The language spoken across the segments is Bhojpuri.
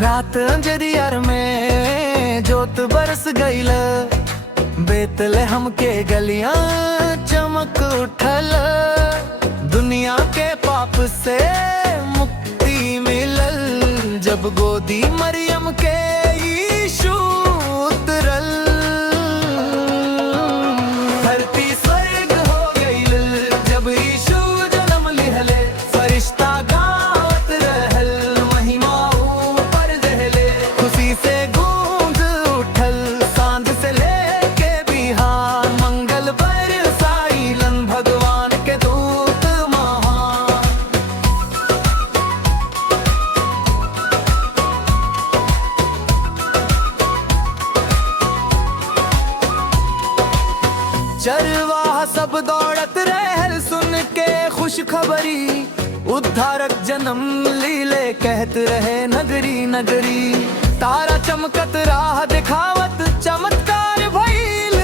रात अंजरियर में जोत बरस गईल, बेतलहम के गलियां चमक उठल। दुनिया के पाप से मुक्ति मिलल, जब गोदी मरियम के यीशु उतरल। धरती स्वर्ग हो गईल जब यीशु जन्म लिहले, फरिश्ता गावत रहल, महिमा ऊपर रहले। खुशी से गूंज उठल सांझ से लेके बिहार, मंगल बरसाइलन भगवान के दूत महान। चरवाहा सब दौड़त रहल सुन के खुशखबरी, उद्धारक जन्म लीले कहत रहे नगरी नगरी। तारा चमकत राह दिखावत चमत्कार भइल,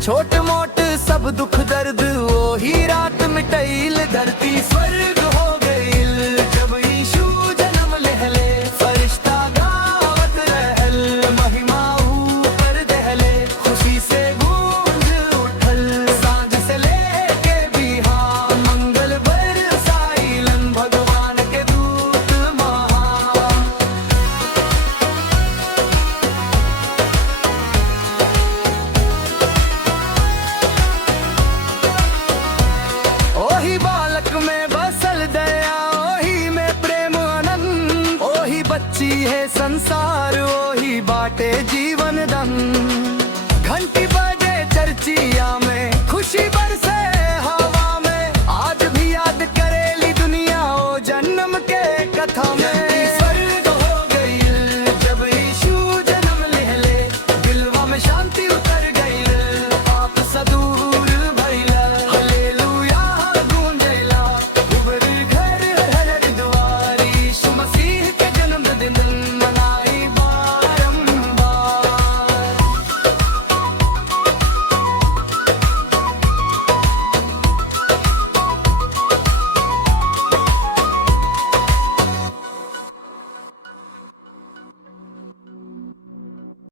छोट मोट सब दुख दर्द वही रात मिटैल। धरती स्वर्ग हो गईल जब यीशु जन्म लेहले, फरिश्ता गावत रहल, महिमा ऊपर दहले। खुशी से गूंज उठल सांझ से लेके बिहार, मंगल बरसाइलन भगवान के दूत महान। ओही बालक में बसल दया, ओही में प्रेम आनंद, ओही बच्ची है संसार, ओही बाटे जीवन दन। घंटी